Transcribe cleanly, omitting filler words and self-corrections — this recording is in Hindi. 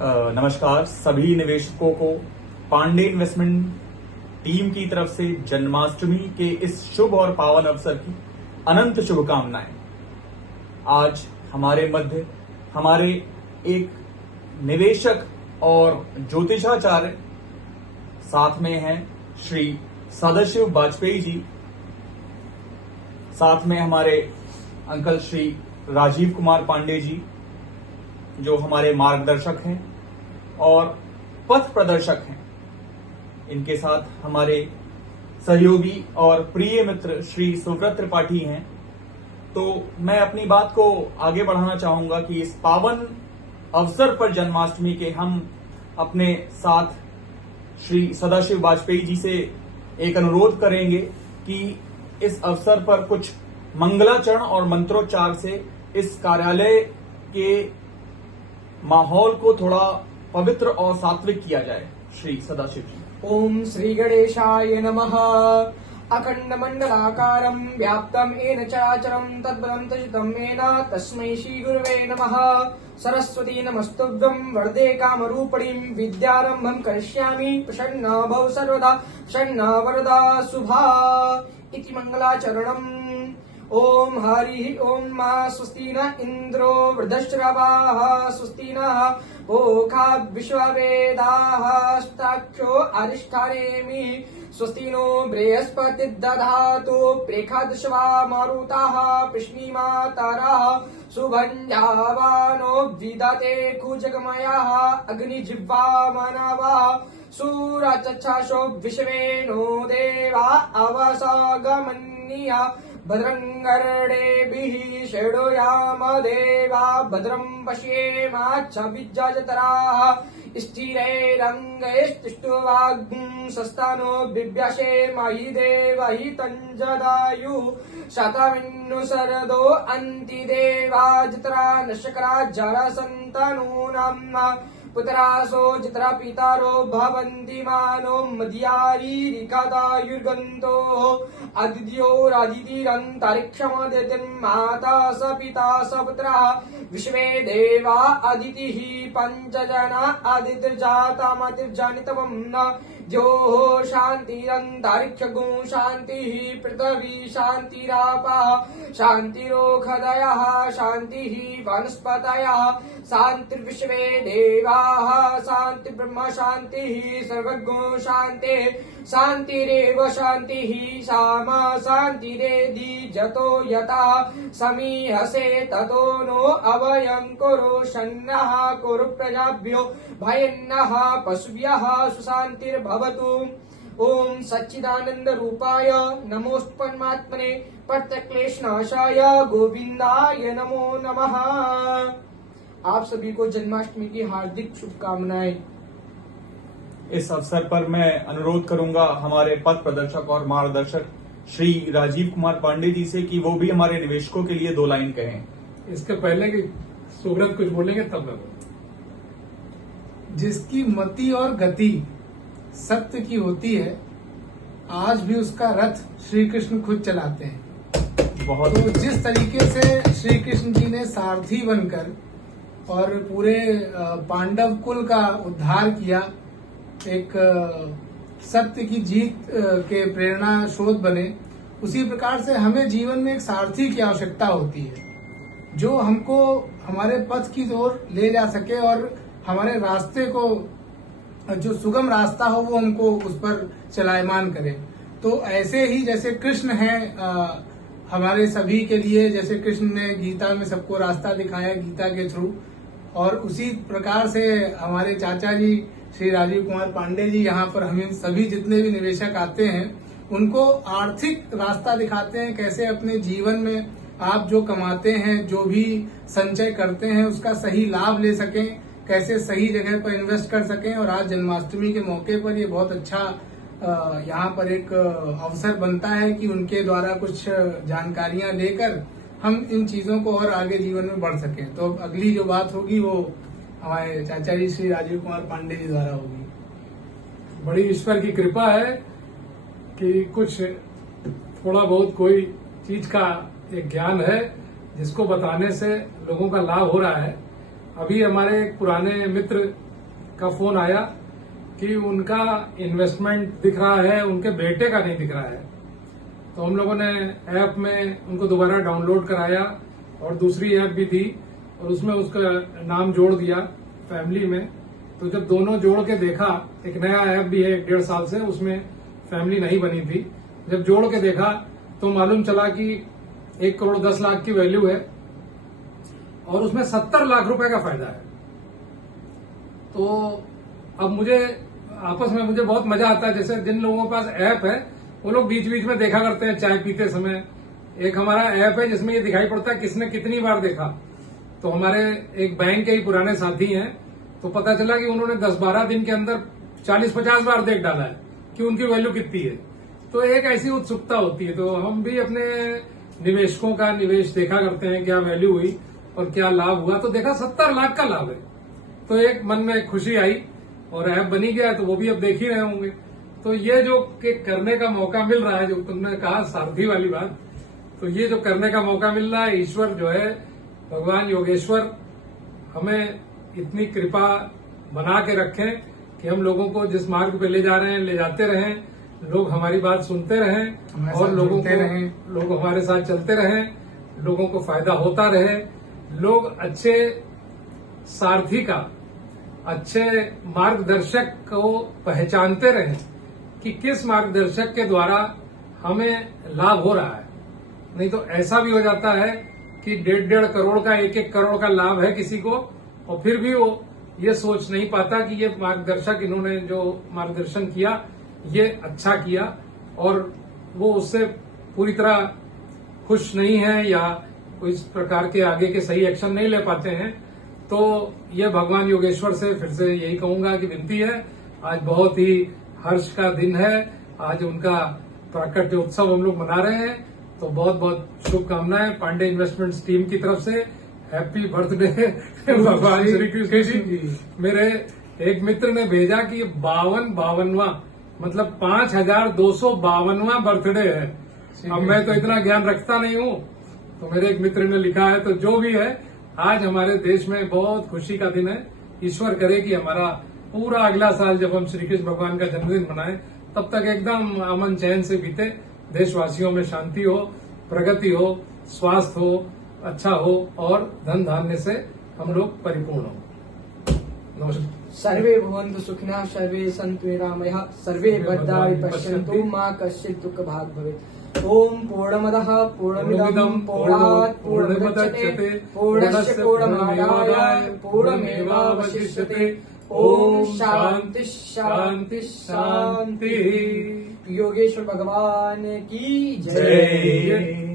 नमस्कार सभी निवेशकों को पांडे इन्वेस्टमेंट टीम की तरफ से जन्माष्टमी के इस शुभ और पावन अवसर की अनंत शुभकामनाएं। आज हमारे मध्य हमारे एक निवेशक और ज्योतिषाचार्य साथ में हैं श्री सदाशिव वाजपेयी जी, साथ में हमारे अंकल श्री राजीव कुमार पांडे जी जो हमारे मार्गदर्शक हैं और पथ प्रदर्शक हैं। इनके साथ हमारे सहयोगी और प्रिय मित्र श्री सुव्रत त्रिपाठी हैं। तो मैं अपनी बात को आगे बढ़ाना चाहूंगा कि इस पावन अवसर पर जन्माष्टमी के हम अपने साथ श्री सदाशिव वाजपेयी जी से एक अनुरोध करेंगे कि इस अवसर पर कुछ मंगलाचरण और मंत्रोच्चार से इस कार्यालय के माहौल को थोड़ा पवित्र और सात्विक किया जाए। श्री सदाशिव जी। ओम श्री गणेशाय नमः। अखंड मंडलाकारं व्याप्तं येन चराचरं तद्बलं तजितं येन तस्मै श्री गुरुवे नमः। सरस्वती नमस्तुभ्यं वरदे कामरूपिणीं विद्यारम्भं करिष्यामि प्रसन्ना भव सर्वदा प्रसन्ना वरदा शुभा इति मंगलाचरणम्। ओम हरि ओम मा स्वस्ति न इंद्रो वृद्धश्रवाः स्वस्ति नः ओखा विश्ववेदाः स्ताक्षो अरिष्ठानेमि स्वस्ति नो बृहस्पतिर्दधातु प्रेखादशवा मारुताः पृश्निमातरः सुभञ्जावानो विदते कुजगमयः अग्निजिह्वा मानवः सूरचक्षासो विश्वेनो देवा अवसागमन्या भद्रङ्गर्णेभिः षडोयाम देवा भद्रं पश्येमाच्छविज्जतराः स्थिरैरङ्गैस्तुष्टुवाग्सस्तानो बिभ्यसेमहि देवहि तञ्जदायुः शतमिन्नु शरदो अन्ति देवा जतरा नशकरा जरसन्तनूनां पुत्रासो जित्रा पितारो भवन्ति मानो मध्यारीरिकदायुर्गन्तो अदित्योरादितिरन्तरिक्षमदितिर्माता स पिता स पुत्रः विश्वे देवा अदितिः पञ्चजना अदितिर्जातमतिर्जनितवं न द्योः शान्तिरन्तरिक्षगो शान्तिः पृथिवी शान्तिरापः शान्तिरोषधयः शान्तिः वनस्पतयः शान्तिर्विश्वे देवाः शान्तिर्ब्रह्म शान्तिः सर्वज्ञो शान्तिः शान्तिरेव शान्तिः सामा शान्तिरेधि जतो यथा समीहसे ततो नो अभयं कुरु शन्नः कुरु प्रजाभ्यो भयन्नः पशुभ्यः सुशान्तिर्भवतु। ओम सच्चिदानंद रूपाय नमोस्तु परमात्मने प्रत्यक्लेशनाशाय गोविंदाय नमो नमः। आप सभी को जन्माष्टमी की हार्दिक शुभकामनाएं। इस अवसर पर मैं अनुरोध करूंगा हमारे पथ प्रदर्शक और मार्गदर्शक श्री राजीव कुमार पांडे जी से कि वो भी हमारे निवेशकों के लिए 2 लाइन कहें। इसके पहले कि सुब्रत कुछ बोलेंगे तब मैं। जिसकी मति और गति सत्य की होती है, आज भी उसका रथ श्री कृष्ण खुद चलाते हैं। बहुत तो जिस तरीके से श्री कृष्ण जी ने सारथी बनकर और पूरे पांडव कुल का उद्धार किया, एक सत्य की जीत के प्रेरणा स्रोत बने, उसी प्रकार से हमें जीवन में एक सारथी की आवश्यकता होती है जो हमको हमारे पथ की ओर ले जा सके और हमारे रास्ते को, जो सुगम रास्ता हो, वो हमको उस पर चलायमान करे। तो ऐसे ही जैसे कृष्ण हैं हमारे सभी के लिए, जैसे कृष्ण ने गीता में सबको रास्ता दिखाया गीता के थ्रू, और उसी प्रकार से हमारे चाचा जी श्री राजीव कुमार पांडे जी यहाँ पर हमें सभी जितने भी निवेशक आते हैं उनको आर्थिक रास्ता दिखाते हैं, कैसे अपने जीवन में आप जो कमाते हैं, जो भी संचय करते हैं, उसका सही लाभ ले सकें, कैसे सही जगह पर इन्वेस्ट कर सकें। और आज जन्माष्टमी के मौके पर ये बहुत अच्छा यहाँ पर एक अवसर बनता है कि उनके द्वारा कुछ जानकारियां लेकर हम इन चीजों को और आगे जीवन में बढ़ सकें। तो अगली जो बात होगी वो हमारे चाचा जी श्री राजीव कुमार पांडे जी द्वारा होगी। बड़ी ईश्वर की कृपा है कि कुछ थोड़ा बहुत कोई चीज का एक ज्ञान है जिसको बताने से लोगों का लाभ हो रहा है। अभी हमारे एक पुराने मित्र का फोन आया कि उनका इन्वेस्टमेंट दिख रहा है, उनके बेटे का नहीं दिख रहा है। तो हम लोगों ने ऐप में उनको दोबारा डाउनलोड कराया और दूसरी ऐप भी थी और उसमें उसका नाम जोड़ दिया फैमिली में। तो जब दोनों जोड़ के देखा, एक नया ऐप भी है 1.5 साल से, उसमें फैमिली नहीं बनी थी। जब जोड़ के देखा तो मालूम चला कि 1 करोड़ 10 लाख की वैल्यू है और उसमें 70 लाख रुपए का फायदा है। तो अब मुझे आपस में मुझे बहुत मजा आता है। जैसे जिन लोगों के पास ऐप है वो लोग बीच बीच में देखा करते हैं चाय पीते समय। एक हमारा ऐप है जिसमें ये दिखाई पड़ता है किसने कितनी बार देखा। तो हमारे एक बैंक के ही पुराने साथी हैं, तो पता चला कि उन्होंने 10-12 दिन के अंदर 40-50 बार देख डाला है कि उनकी वैल्यू कितनी है। तो एक ऐसी उत्सुकता होती है। तो हम भी अपने निवेशकों का निवेश देखा करते हैं, क्या वैल्यू हुई और क्या लाभ हुआ। तो देखा 70 लाख का लाभ है। तो एक मन में खुशी आई और ऐप बनी गया, तो वो भी अब देख ही रहे होंगे। तो ये जो करने का मौका मिल रहा है, जो तुमने कहा सारथी वाली बात, तो ये जो करने का मौका मिल रहा है, ईश्वर जो है भगवान योगेश्वर हमें इतनी कृपा बना के रखें कि हम लोगों को जिस मार्ग पे ले जा रहे हैं ले जाते रहें, लोग हमारी बात सुनते रहें और लोग हमारे साथ चलते रहें, लोगों को फायदा होता रहे, लोग अच्छे सारथी का, अच्छे मार्गदर्शक को पहचानते रहें कि किस मार्गदर्शक के द्वारा हमें लाभ हो रहा है। नहीं तो ऐसा भी हो जाता है कि 1.5 करोड़ का 1-1 करोड़ का लाभ है किसी को और फिर भी वो ये सोच नहीं पाता कि ये मार्गदर्शक, इन्होंने जो मार्गदर्शन किया ये अच्छा किया, और वो उससे पूरी तरह खुश नहीं है या कोई इस प्रकार के आगे के सही एक्शन नहीं ले पाते हैं। तो ये भगवान योगेश्वर से फिर से यही कहूंगा कि विनती है, आज बहुत ही हर्ष का दिन है, आज उनका प्राकट्य उत्सव हम लोग मना रहे हैं। तो बहुत बहुत शुभकामनाएं पांडे इन्वेस्टमेंट्स टीम की तरफ से। हैप्पी बर्थडे भगवान श्री कृष्ण जी। मेरे एक मित्र ने भेजा कि 52वां मतलब 5252वां बर्थडे है। अब मैं तो इतना ज्ञान रखता नहीं हूँ, तो मेरे एक मित्र ने लिखा है। तो जो भी है, आज हमारे देश में बहुत खुशी का दिन है। ईश्वर करे कि हमारा पूरा अगला साल जब हम श्री कृष्ण भगवान का जन्मदिन मनाएं, तब तक एकदम अमन चैन से बीते, देशवासियों में शांति हो, प्रगति हो, स्वास्थ्य हो, अच्छा हो और धन धान्य से हम लोग परिपूर्ण हो। नमस्कार। सर्वे भवन्तु सुखिनः, सर्वे सन्तु निरामयाः, सर्वे भद्राणि पश्यन्तु, मा कश्चित् दुःखभाग् भवेत्। ओम पूर्णमदः पूर्णमिदं पूर्णात् पूर्णमुदच्यते पूर्णस्य पूर्णमादाय पूर्णमेवावशिष्यते। ओम शांति शांति शांति। योगेश्वर भगवान की जय।